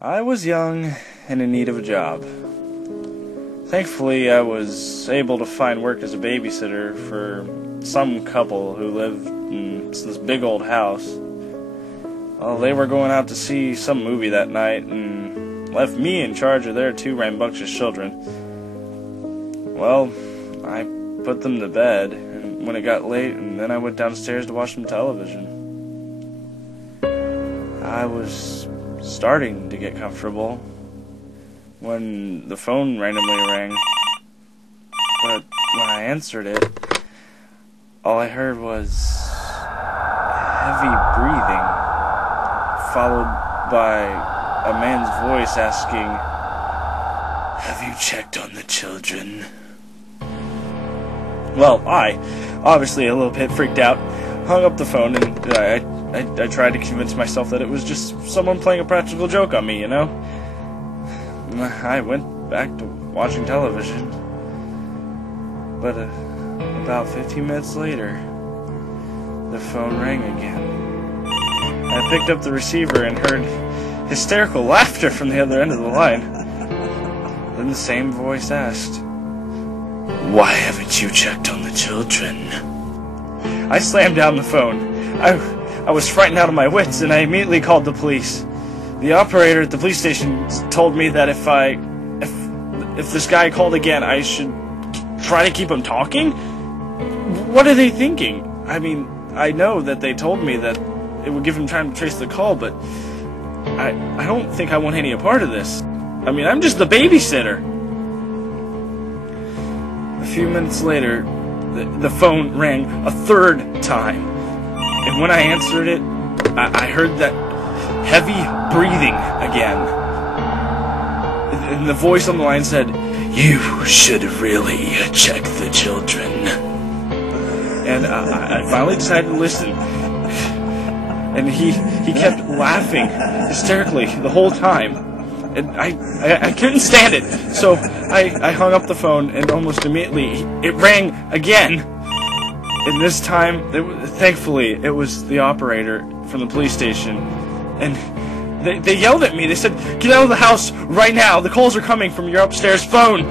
I was young and in need of a job. Thankfully, I was able to find work as a babysitter for some couple who lived in this big old house. Well, they were going out to see some movie that night and left me in charge of their two rambunctious children. Well, I put them to bed and when it got late, and then I went downstairs to watch some television. I was starting to get comfortable when the phone randomly rang, but when I answered it, all I heard was heavy breathing, followed by a man's voice asking, "Have you checked on the children?" Well, I, obviously a little bit freaked out, hung up the phone, and I tried to convince myself that it was just someone playing a practical joke on me, you know? I went back to watching television. But about 15 minutes later, the phone rang again. I picked up the receiver and heard hysterical laughter from the other end of the line. Then the same voice asked, "Why haven't you checked on the children?" I slammed down the phone. I was frightened out of my wits, and I immediately called the police. The operator at the police station told me that if this guy called again, I should try to keep him talking? What are they thinking? I mean, I know that they told me that it would give him time to trace the call, but I don't think I want any part of this. I mean, I'm just the babysitter. A few minutes later, the phone rang a third time. And when I answered it, I heard that heavy breathing again. And the voice on the line said, "You should really check the children." And I finally decided to listen. And he kept laughing hysterically the whole time. And I couldn't stand it. So I hung up the phone, and almost immediately it rang again. And this time, thankfully, it was the operator from the police station. And they yelled at me. They said, "Get out of the house right now. The calls are coming from your upstairs phone."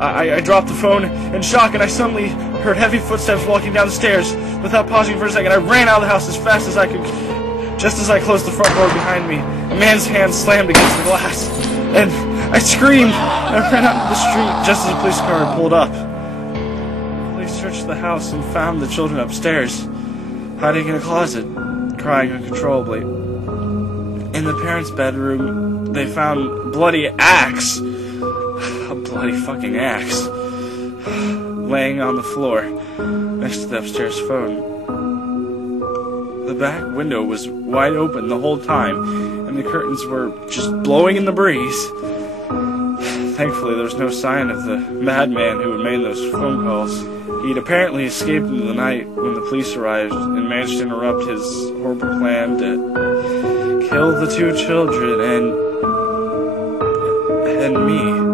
I dropped the phone in shock, and I suddenly heard heavy footsteps walking down the stairs. Without pausing for a second, I ran out of the house as fast as I could. Just as I closed the front door behind me, a man's hand slammed against the glass. And I screamed. I ran out into the street just as a police car pulled up. Searched the house and found the children upstairs, hiding in a closet, crying uncontrollably. In the parents' bedroom, they found a bloody axe, a bloody fucking axe, laying on the floor next to the upstairs phone. The back window was wide open the whole time, and the curtains were just blowing in the breeze. Thankfully, there was no sign of the madman who had made those phone calls. He'd apparently escaped into the night when the police arrived and managed to interrupt his horrible plan to kill the two children and me.